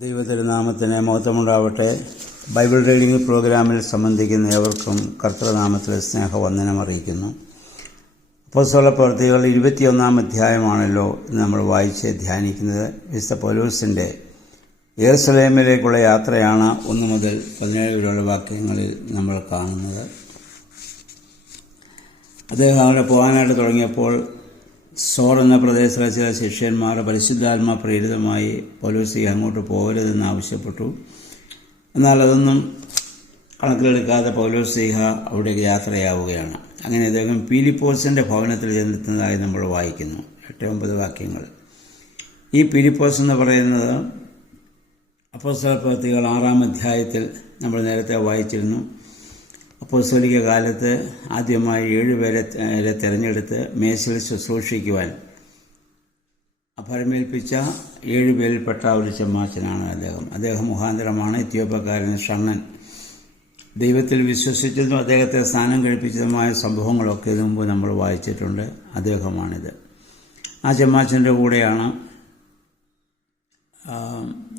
ദൈവതിരുനാമത്തിന് മഹത്വമുണ്ടാവട്ടെ. Bible reading പ്രോഗ്രാമിൽ സംബന്ധിക്കുന്ന ഏവർക്കും കർത്തൃനാമത്തിൽ സ്നേഹവന്ദനം അറിയിക്കുന്നു. അപ്പോസ്തലപ്രവൃത്തികൾ 21 അധ്യായമാണല്ലോ ഇന്ന് നമ്മൾ വായിച്ച് ധ്യാനിക്കുന്നത്. വിശുദ്ധ പൗലോസിൻ്റെ യെരുശലേമിലേക്കുള്ള യാത്രയാണ് 1 മുതൽ 17 വരെയുള്ള വാക്യങ്ങളിൽ നമ്മൾ കാണുന്നത്. അദ്ദേഹം അവിടെ പോകാനായിട്ട് തുടങ്ങിയപ്പോൾ സോർ എന്ന പ്രദേശത്തിലെ ചില ശിഷ്യന്മാർ പരിശുദ്ധാത്മാ പ്രേരിതമായി പൗലോസ് അങ്ങോട്ട് പോകരുതെന്ന് ആവശ്യപ്പെട്ടു. എന്നാൽ അതൊന്നും കണക്കിലെടുക്കാതെ പൗലോസ് അവിടേക്ക് യാത്രയാവുകയാണ്. അങ്ങനെ അദ്ദേഹം ഫിലിപ്പോസിൻ്റെ ഭവനത്തിൽ ചെന്നെത്തുന്നതായി നമ്മൾ വായിക്കുന്നു. 8-9 വാക്യങ്ങൾ. ഈ ഫിലിപ്പോസ് എന്ന് പറയുന്നത് അപ്പോസ്തലപ്രവൃത്തികൾ 6 അധ്യായത്തിൽ നമ്മൾ നേരത്തെ വായിച്ചിരുന്നു. അപ്പോസ്തലിക കാലത്ത് ആദ്യമായി 7 പേരെ തിരഞ്ഞെടുത്ത് മേശയിൽ ശുശ്രൂഷിക്കുവാൻ ഭരമേൽപ്പിച്ച 7 പേരിൽപ്പെട്ട ഒരു ചെമ്മാച്ചനാണ് അദ്ദേഹം മുഖാന്തരമാണ് എത്യോപ്യക്കാരൻ ഷണ്ണൻ ദൈവത്തിൽ വിശ്വസിച്ചതും അദ്ദേഹത്തെ സ്നാനം കഴിപ്പിച്ചതുമായ സംഭവങ്ങളൊക്കെ ഇതിനു മുമ്പ് നമ്മൾ വായിച്ചിട്ടുണ്ട്. അദ്ദേഹമാണിത്. ആ ചെമ്മാച്ചൻ്റെ കൂടെയാണ്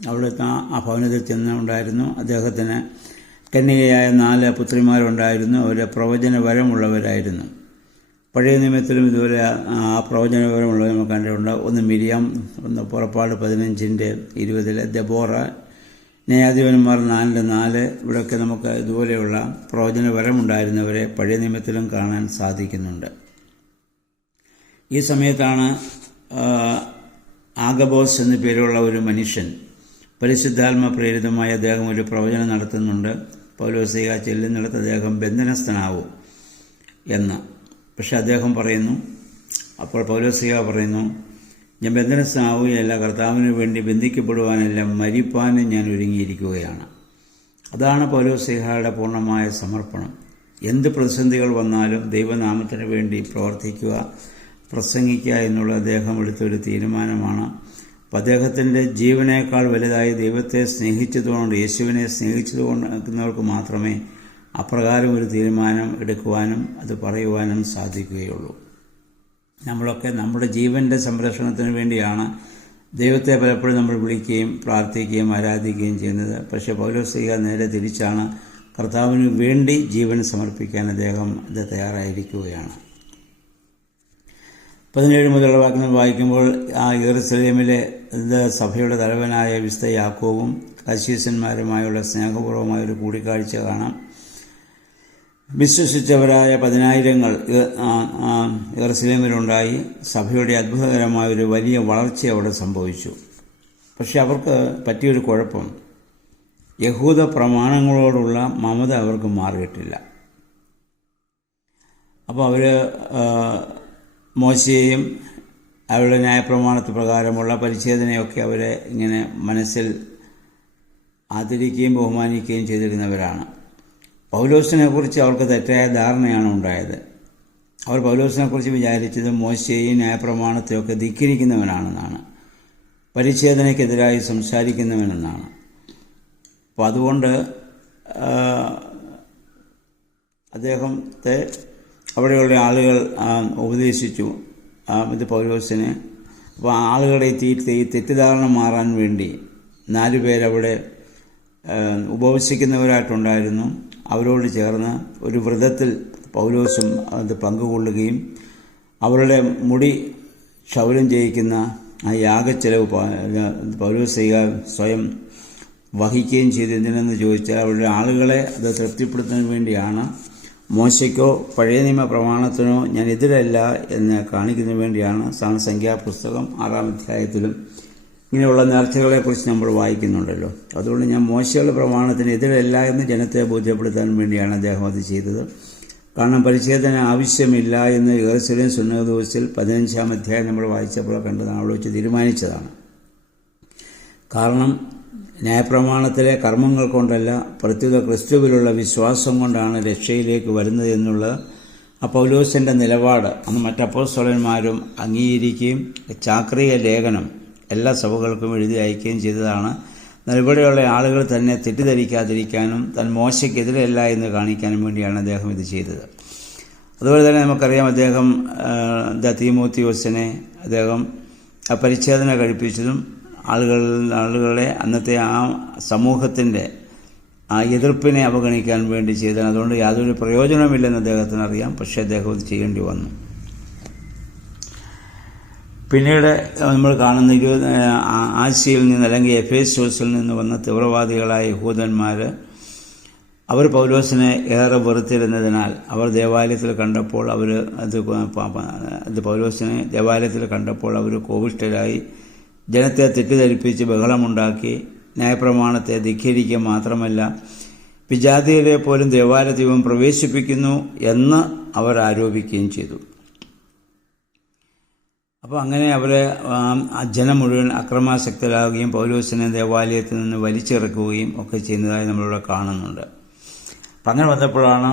അവിടുത്തെ ആ ഭവനത്തിൽ ചെന്നുണ്ടായിരുന്നു. അദ്ദേഹത്തിന് കന്യകയായ 4 പുത്രിമാരുണ്ടായിരുന്നു. അവർ പ്രവചനവരമുള്ളവരായിരുന്നു. പഴയ നിയമത്തിലും ഇതുപോലെ ആ പ്രവചനവരമുള്ളവർ നമുക്ക് കണ്ടിട്ടുണ്ട്. ഒന്ന് മിരിയാം, ഒന്ന് പുറപ്പാട് 15:20, ദെബോറ, ന്യായാധിപന്മാർ 4:4. ഇവിടെയൊക്കെ നമുക്ക് ഇതുപോലെയുള്ള പ്രവചനവരമുണ്ടായിരുന്നവരെ പഴയ നിയമത്തിലും കാണാൻ സാധിക്കുന്നുണ്ട്. ഈ സമയത്താണ് ആഗബോസ് എന്നു പേരുള്ള ഒരു മനുഷ്യൻ പരിശുദ്ധാത്മ പ്രേരിതമായി അദ്ദേഹം ഒരു പ്രവചനം നടത്തുന്നുണ്ട്. പൗലോസ് ചെല്ലുന്നിടത്ത് അദ്ദേഹം ബന്ധനസ്ഥനാവും എന്ന്. പക്ഷെ അദ്ദേഹം പറയുന്നു, അപ്പോൾ പൗലോസ് പറയുന്നു, ഞാൻ ബന്ധനസ്ഥനാവുകയല്ല, കർത്താവിന് വേണ്ടി ബന്ധിക്കപ്പെടുവാനല്ല, മരിപ്പാനും ഞാൻ ഒരുങ്ങിയിരിക്കുകയാണ്. അതാണ് പൗലോസ് പൂർണ്ണമായ സമർപ്പണം. എന്ത് പ്രതിസന്ധികൾ വന്നാലും ദൈവനാമത്തിന് വേണ്ടി പ്രവർത്തിക്കുക, പ്രസംഗിക്കുക എന്നുള്ള അദ്ദേഹം എടുത്തൊരു തീരുമാനമാണ്. അപ്പം അദ്ദേഹത്തിൻ്റെ ജീവനേക്കാൾ വലുതായി ദൈവത്തെ സ്നേഹിച്ചതുകൊണ്ട്, യേശുവിനെ സ്നേഹിച്ചതുകൊണ്ടവർക്ക് മാത്രമേ അപ്രകാരം ഒരു തീരുമാനം എടുക്കുവാനും അത് പറയുവാനും സാധിക്കുകയുള്ളൂ. നമ്മളൊക്കെ നമ്മുടെ ജീവൻ്റെ സംരക്ഷണത്തിന് വേണ്ടിയാണ് ദൈവത്തെ പലപ്പോഴും നമ്മൾ വിളിക്കുകയും പ്രാർത്ഥിക്കുകയും ആരാധിക്കുകയും ചെയ്യുന്നത്. പക്ഷേ പൗലോസ് നേരെ തിരിച്ചാണ്. കർത്താവിന് വേണ്ടി ജീവൻ സമർപ്പിക്കാൻ അദ്ദേഹം തയ്യാറായിരിക്കുകയാണ്. 17 മുതലുള്ള വാക്യങ്ങൾ വായിക്കുമ്പോൾ ആ യെരുശലേമിലെ സഭയുടെ തലവനായ വിശുദ്ധ യാക്കോബും കശീശന്മാരുമായുള്ള സ്നേഹപൂർവ്വമായൊരു കൂടിക്കാഴ്ച കാണാം. വിശ്വസിച്ചവരായ 10,000 യെരുശലേമിലുണ്ടായി. സഭയുടെ അത്ഭുതകരമായൊരു വലിയ വളർച്ച അവിടെ സംഭവിച്ചു. പക്ഷെ അവർക്ക് പറ്റിയൊരു കുഴപ്പം, യഹൂദ പ്രമാണങ്ങളോടുള്ള മമത അവർക്ക് മാറിയിട്ടില്ല. അപ്പോൾ അവർ മോശയെയും അവരുടെ ന്യായപ്രമാണത്തിന് പ്രകാരമുള്ള പരിച്ഛേദനയൊക്കെ അവരെ ഇങ്ങനെ മനസ്സിൽ ആദരിക്കുകയും ബഹുമാനിക്കുകയും ചെയ്തിരുന്നവരാണ്. പൗലോസിനെക്കുറിച്ച് അവർക്ക് തെറ്റായ ധാരണയാണ് ഉണ്ടായത്. അവർ പൗലോസിനെക്കുറിച്ച് വിചാരിച്ചത് മോശയെയും ന്യായപ്രമാണത്തെയൊക്കെ ധിക്കരിക്കുന്നവനാണെന്നാണ്, പരിച്ഛേദനയ്ക്കെതിരായി സംസാരിക്കുന്നവനെന്നാണ്. അപ്പോൾ അതുകൊണ്ട് അദ്ദേഹത്തെ അവിടെയുള്ള ആളുകൾ ഉപദേശിച്ചു ഇത് പൗലോസിന്. അപ്പോൾ ആളുകളുടെ ഈ തെറ്റിദ്ധാരണ മാറാൻ വേണ്ടി 4 പേരവിടെ ഉപവസിക്കുന്നവരായിട്ടുണ്ടായിരുന്നു. അവരോട് ചേർന്ന് ഒരു വ്രതത്തിൽ പൗലോസും അത് പങ്കുകൊള്ളുകയും അവരുടെ മുടി ക്ഷൗരം ചെയ്യിക്കുന്ന ആ യാഗച്ചെലവ് പൗലോസ് സ്വയം വഹിക്കുകയും ചെയ്തു. എന്തിനെന്ന് ചോദിച്ചാൽ അവരുടെ ആളുകളെ അത് തൃപ്തിപ്പെടുത്തുന്നതിന് വേണ്ടിയാണ്. മോശയ്ക്കോ പഴയ നിയമ പ്രമാണത്തിനോ ഞാൻ എതിരല്ല എന്ന് കാണിക്കുന്നതിന് വേണ്ടിയാണ്. സംഖ്യാപുസ്തകം 6 അധ്യായത്തിലും ഇങ്ങനെയുള്ള നേർച്ചകളെക്കുറിച്ച് നമ്മൾ വായിക്കുന്നുണ്ടല്ലോ. അതുകൊണ്ട് ഞാൻ മോശയുടെ പ്രമാണത്തിന് എതിരല്ല എന്ന് ജനത്തെ ബോധ്യപ്പെടുത്താൻ വേണ്ടിയാണ് അദ്ദേഹം അത് ചെയ്തത്. കാരണം പരിച്ഛേദന ആവശ്യമില്ല എന്ന് യെരുശലേം സുന്നഹദോസിൽ 15 അധ്യായം നമ്മൾ വായിച്ചപ്പോൾ കണ്ടതാണ്, അവിടെ വെച്ച് തീരുമാനിച്ചതാണ്. കാരണം ന്യായപ്രമാണത്തിലെ കർമ്മങ്ങൾ കൊണ്ടല്ല, പ്രത്യേക ക്രിസ്തുവിലുള്ള വിശ്വാസം കൊണ്ടാണ് രക്ഷയിലേക്ക് വരുന്നത് എന്നുള്ള ആ പൗലോസിൻ്റെ നിലപാട് അന്ന് മറ്റ് അപ്പോസ്തലന്മാരും അംഗീകരിക്കുകയും ചാക്രിക ലേഖനം എല്ലാ സഭകൾക്കും എഴുതി അയക്കുകയും ചെയ്തതാണ്. എന്നാൽ ഇവിടെയുള്ള ആളുകൾ തന്നെ തെറ്റിദ്ധരിക്കാതിരിക്കാനും താൻ മോശയ്ക്കെതിരല്ല എന്ന് കാണിക്കാനും വേണ്ടിയാണ് അദ്ദേഹം ഇത് ചെയ്തത്. അതുപോലെ തന്നെ നമുക്കറിയാം, അദ്ദേഹം തീമോത്തിയോസിനെ അദ്ദേഹം പരിച്ഛേദന കഴിപ്പിച്ചതും ആളുകളെ അന്നത്തെ ആ സമൂഹത്തിൻ്റെ ആ എതിർപ്പിനെ അവഗണിക്കാൻ വേണ്ടി ചെയ്തതാണ്. അതുകൊണ്ട് യാതൊരു പ്രയോജനമില്ലെന്ന് അദ്ദേഹത്തിന് അറിയാം. പക്ഷേ അദ്ദേഹം ഇത് ചെയ്യേണ്ടി വന്നു. പിന്നീട് നമ്മൾ കാണുന്ന ആസിയയിൽ നിന്ന് അല്ലെങ്കിൽ എഫേസോസിൽ നിന്ന് വന്ന തീവ്രവാദികളായ യഹൂദന്മാർ അവർ പൗലോസിനെ ഏറെ വെറുത്തിരുന്നതിനാൽ അവർ ദേവാലയത്തിൽ കണ്ടപ്പോൾ പൗലോസിനെ ദേവാലയത്തിൽ കണ്ടപ്പോൾ അവർ കോപിഷ്ഠരായി ജനത്തെ തെറ്റിദ്ധരിപ്പിച്ച് ബഹളമുണ്ടാക്കി ന്യായപ്രമാണത്തെ ധിക്കരിക്കുക മാത്രമല്ല വിജാതിയരെ പോലും ദേവാലയത്തിൽ പ്രവേശിപ്പിക്കുന്നു എന്ന് അവർ ആരോപിക്കുകയും ചെയ്തു. അപ്പോൾ അങ്ങനെ അവരെ ജനം മുഴുവൻ അക്രമാസക്തരാകുകയും പൗലോസിനെ ദേവാലയത്തിൽ നിന്ന് വലിച്ചിറക്കുകയും ഒക്കെ ചെയ്യുന്നതായി നമ്മളിവിടെ കാണുന്നുണ്ട്. അപ്പം അങ്ങനെ വന്നപ്പോഴാണ്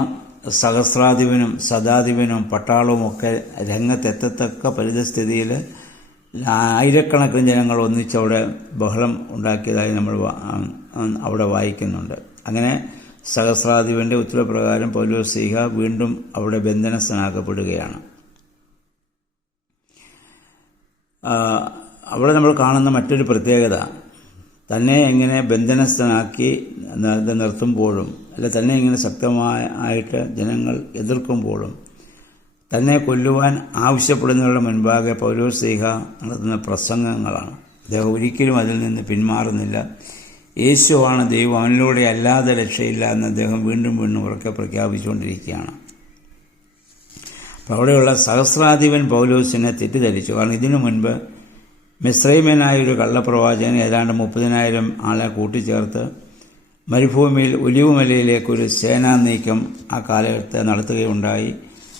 സഹസ്രാധിപനും ശതാധിപനും പട്ടാളവും ഒക്കെ രംഗത്തെത്തത്തക്ക പരിതസ്ഥിതിയിൽ ആയിരക്കണക്കിന് ജനങ്ങൾ ഒന്നിച്ചവിടെ ബഹളം ഉണ്ടാക്കിയതായി നമ്മൾ അവിടെ വായിക്കുന്നുണ്ട്. അങ്ങനെ സഹസ്രാധിപൻ്റെ ഉത്തരപ്രകാരം പൗലോസ്ലീഹ വീണ്ടും അവിടെ ബന്ധനസ്ഥനാക്കപ്പെടുകയാണ്. അവിടെ നമ്മൾ കാണുന്ന മറ്റൊരു പ്രത്യേകത, തന്നെ എങ്ങനെ ബന്ധനസ്ഥനാക്കി നിർത്തുമ്പോഴും അല്ല തന്നെ ഇങ്ങനെ ശക്തമായിട്ട് ജനങ്ങൾ എതിർക്കുമ്പോഴും തന്നെ കൊല്ലുവാൻ ആവശ്യപ്പെടുന്നവരുടെ മുൻപാകെ പൗലോസ്ലീഹ നടത്തുന്ന പ്രസംഗങ്ങളാണ്. അദ്ദേഹം ഒരിക്കലും അതിൽ നിന്ന് പിന്മാറുന്നില്ല. യേശുവാണ് ദൈവം, അവനിലൂടെ അല്ലാതെ രക്ഷയില്ല എന്ന് അദ്ദേഹം വീണ്ടും വീണ്ടും ഉറക്കെ പ്രഖ്യാപിച്ചുകൊണ്ടിരിക്കുകയാണ്. അപ്പോൾ അവിടെയുള്ള സഹസ്രാധിപൻ പൗലോസിനെ തെറ്റിദ്ധരിച്ചു. കാരണം ഇതിനു മുൻപ് മിസ്രൈമ്യനായൊരു കള്ളപ്രവാചകൻ ഏതാണ്ട് 30,000 ആളെ കൂട്ടിച്ചേർത്ത് മരുഭൂമിയിൽ ഒലിവുമലയിലേക്കൊരു സേനാ നീക്കം ആ കാലഘട്ടത്തെ നടത്തുകയുണ്ടായി.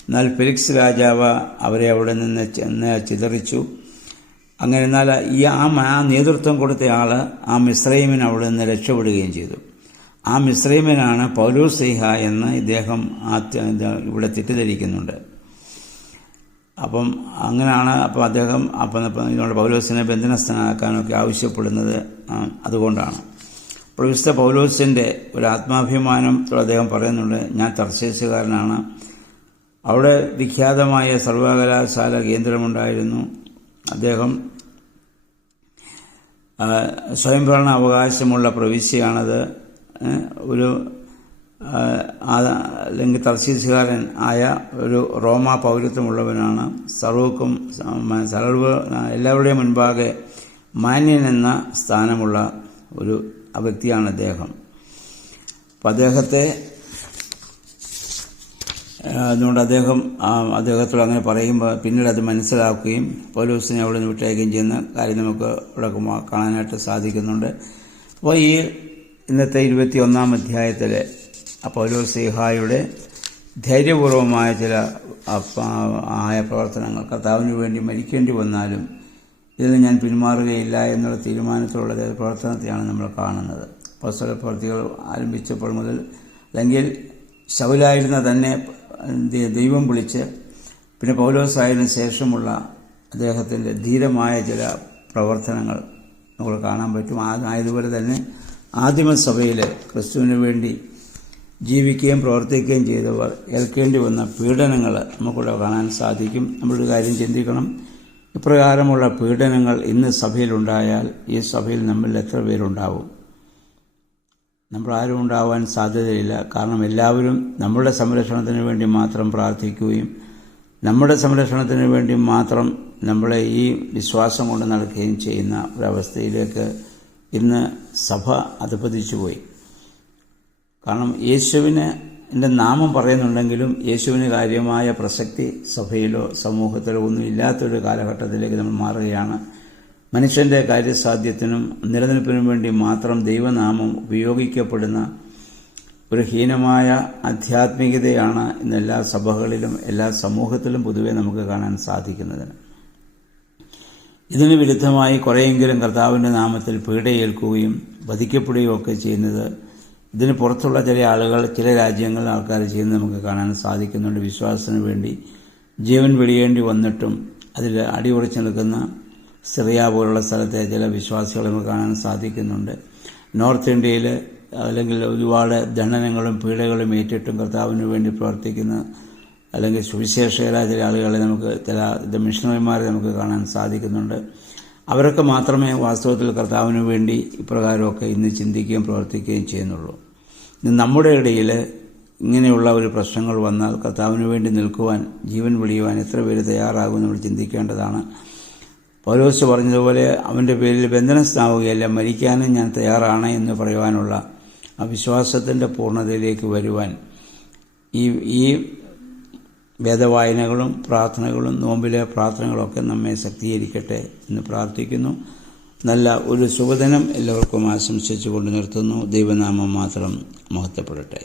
എന്നാൽ ഫെലിക്സ് രാജാവ് അവരെ അവിടെ നിന്ന് ചിതറിച്ചു. അങ്ങനെ എന്നാൽ ആ നേതൃത്വം കൊടുത്തയാൾ ആ മിസ്രൈമിന് അവിടെ നിന്ന് രക്ഷപ്പെടുകയും ചെയ്തു. ആ മിസ്രൈമിനാണ് പൗലോസ്ലീഹ എന്ന് ഇദ്ദേഹം ഇവിടെ തെറ്റിദ്ധരിക്കുന്നുണ്ട്. അപ്പം അങ്ങനെയാണ് അദ്ദേഹം ഇതിനോട് പൗലോസിനെ ബന്ധനസ്ഥനാക്കാനൊക്കെ ആവശ്യപ്പെടുന്നത് അതുകൊണ്ടാണ്. അപ്പോൾ വിശുദ്ധ പൗലോസിൻ്റെ ഒരു ആത്മാഭിമാനം അദ്ദേഹം പറയുന്നുണ്ട്, ഞാൻ തർശീസുകാരനാണ്, അവിടെ വിഖ്യാതമായ സർവകലാശാല കേന്ദ്രമുണ്ടായിരുന്നു, അദ്ദേഹം സ്വയംഭരണ അവകാശമുള്ള പ്രവിശ്യയാണത്, ഒരു അല്ലെങ്കിൽ തർശീസുകാരൻ ആയ ഒരു റോമാ പൗരത്വമുള്ളവനാണ്, എല്ലാവരുടെയും മുൻപാകെ മാന്യൻ എന്ന സ്ഥാനമുള്ള ഒരു വ്യക്തിയാണ് അദ്ദേഹം. അപ്പം അതുകൊണ്ട് അദ്ദേഹത്തോട് അങ്ങനെ പറയുമ്പോൾ പിന്നീട് അത് മനസ്സിലാക്കുകയും പൗലോസിനെ അവിടെ നിന്ന് വിട്ടയക്കുകയും ചെയ്യുന്ന കാര്യം നമുക്ക് ഇവിടെ കാണാനായിട്ട് സാധിക്കുന്നുണ്ട്. അപ്പോൾ ഈ ഇന്നത്തെ 21-ാം അധ്യായത്തിലെ പൗലോസ്ലീഹായുടെ ധൈര്യപൂർവമായ ചില പ്രവർത്തനങ്ങൾ, കർത്താവിന് വേണ്ടി മരിക്കേണ്ടി വന്നാലും ഇതിൽ ഞാൻ പിന്മാറുകയില്ല എന്നുള്ള തീരുമാനത്തിലുള്ള പ്രവർത്തനത്തെയാണ് നമ്മൾ കാണുന്നത്. അപ്പോസ്തല പ്രവൃത്തികൾ ആരംഭിച്ചപ്പോൾ മുതൽ, അല്ലെങ്കിൽ ശൗലായിരുന്ന തന്നെ ദൈവം വിളിച്ച് പിന്നെ പൗലോസായതിനു ശേഷമുള്ള അദ്ദേഹത്തിൻ്റെ ധീരമായ ചില പ്രവർത്തനങ്ങൾ നമുക്ക് കാണാൻ പറ്റും. ആയതുപോലെ തന്നെ ആദിമസഭയിൽ ക്രിസ്തുവിന് വേണ്ടി ജീവിക്കുകയും പ്രവർത്തിക്കുകയും ചെയ്തവർ ഏൽക്കേണ്ടി വന്ന പീഡനങ്ങൾ നമുക്കിവിടെ കാണാൻ സാധിക്കും. നമ്മളൊരു കാര്യം ചിന്തിക്കണം, ഇപ്രകാരമുള്ള പീഡനങ്ങൾ ഇന്ന് സഭയിലുണ്ടായാൽ ഈ സഭയിൽ നമ്മളിൽ എത്ര പേരുണ്ടാവും? നമ്മളാരും ഉണ്ടാവാൻ സാധ്യതയില്ല. കാരണം എല്ലാവരും നമ്മുടെ സംരക്ഷണത്തിന് വേണ്ടി മാത്രം പ്രാർത്ഥിക്കുകയും നമ്മുടെ സംരക്ഷണത്തിന് വേണ്ടി മാത്രം നമ്മളെ ഈ വിശ്വാസം കൊണ്ട് നടക്കുകയും ചെയ്യുന്ന ഒരവസ്ഥയിലേക്ക് ഇന്ന് സഭ അധഃപതിച്ചു പോയി. കാരണം യേശുവിൻ്റെ നാമം പറയുന്നുണ്ടെങ്കിലും യേശുവിന് കാര്യമായ പ്രസക്തി സഭയിലോ സമൂഹത്തിലോ ഒന്നും ഇല്ലാത്തൊരു കാലഘട്ടത്തിലേക്ക് നമ്മൾ മാറുകയാണ്. മനുഷ്യൻ്റെ കാര്യസാധ്യത്തിനും നിലനിൽപ്പിനും വേണ്ടി മാത്രം ദൈവനാമം ഉപയോഗിക്കപ്പെടുന്ന ഒരു ഹീനമായ ആധ്യാത്മികതയാണ് ഇന്ന് എല്ലാ സഭകളിലും എല്ലാ സമൂഹത്തിലും പൊതുവെ നമുക്ക് കാണാൻ സാധിക്കുന്നത്. ഇതിന് വിരുദ്ധമായി കുറേയെങ്കിലും കർത്താവിൻ്റെ നാമത്തിൽ പീഡയേൽക്കുകയും വധിക്കപ്പെടുകയും ഒക്കെ ചെയ്യുന്നത് ഇതിന് പുറത്തുള്ള ചില ആളുകൾ, ചില രാജ്യങ്ങളിൽ ആൾക്കാർ ചെയ്യുന്നത് നമുക്ക് കാണാൻ സാധിക്കുന്നുണ്ട്. വിശ്വാസത്തിന് വേണ്ടി ജീവൻ വെടിയേണ്ടി വന്നിട്ടും അതിൽ അടിയുറച്ചു നിൽക്കുന്ന സിറിയ പോലുള്ള സ്ഥലത്തെ ചില വിശ്വാസികളെ നമുക്ക് കാണാൻ സാധിക്കുന്നുണ്ട്. നോർത്ത് ഇന്ത്യയിൽ അല്ലെങ്കിൽ ഒരുപാട് ദണ്ഡനങ്ങളും പീഡകളും ഏറ്റിട്ടും കർത്താവിന് വേണ്ടി പ്രവർത്തിക്കുന്ന അല്ലെങ്കിൽ സുവിശേഷകരായ ചില ആളുകളെ നമുക്ക്, ചില മിഷണറിമാരെ നമുക്ക് കാണാൻ സാധിക്കുന്നുണ്ട്. അവരൊക്കെ മാത്രമേ വാസ്തവത്തിൽ കർത്താവിന് വേണ്ടി ഇപ്രകാരമൊക്കെ ഇന്ന് ചിന്തിക്കുകയും പ്രവർത്തിക്കുകയും ചെയ്യുന്നുള്ളൂ. ഇന്ന് നമ്മുടെ ഇടയിൽ ഇങ്ങനെയുള്ള ഒരു പ്രശ്നങ്ങൾ വന്നാൽ കർത്താവിന് വേണ്ടി നിൽക്കുവാൻ, ജീവൻ വെടിയുവാൻ എത്ര പേര് തയ്യാറാകുമെന്ന് നമ്മൾ ചിന്തിക്കേണ്ടതാണ്. പൗലോസ് പറഞ്ഞതുപോലെ അവൻ്റെ പേരിൽ ബന്ധനസ്ഥാവുകയല്ല, മരിക്കാനും ഞാൻ തയ്യാറാണ് എന്ന് പറയുവാനുള്ള ആ വിശ്വാസത്തിൻ്റെ പൂർണ്ണതയിലേക്ക് വരുവാൻ ഈ വേദവായനകളും പ്രാർത്ഥനകളും നോമ്പിലെ പ്രാർത്ഥനകളൊക്കെ നമ്മെ ശക്തീകരിക്കട്ടെ എന്ന് പ്രാർത്ഥിക്കുന്നു. നല്ല ഒരു ശുഭദിനം എല്ലാവർക്കും ആശംസിച്ചുകൊണ്ട് നിർത്തുന്നു. ദൈവനാമം മാത്രം മഹത്വപ്പെടട്ടെ.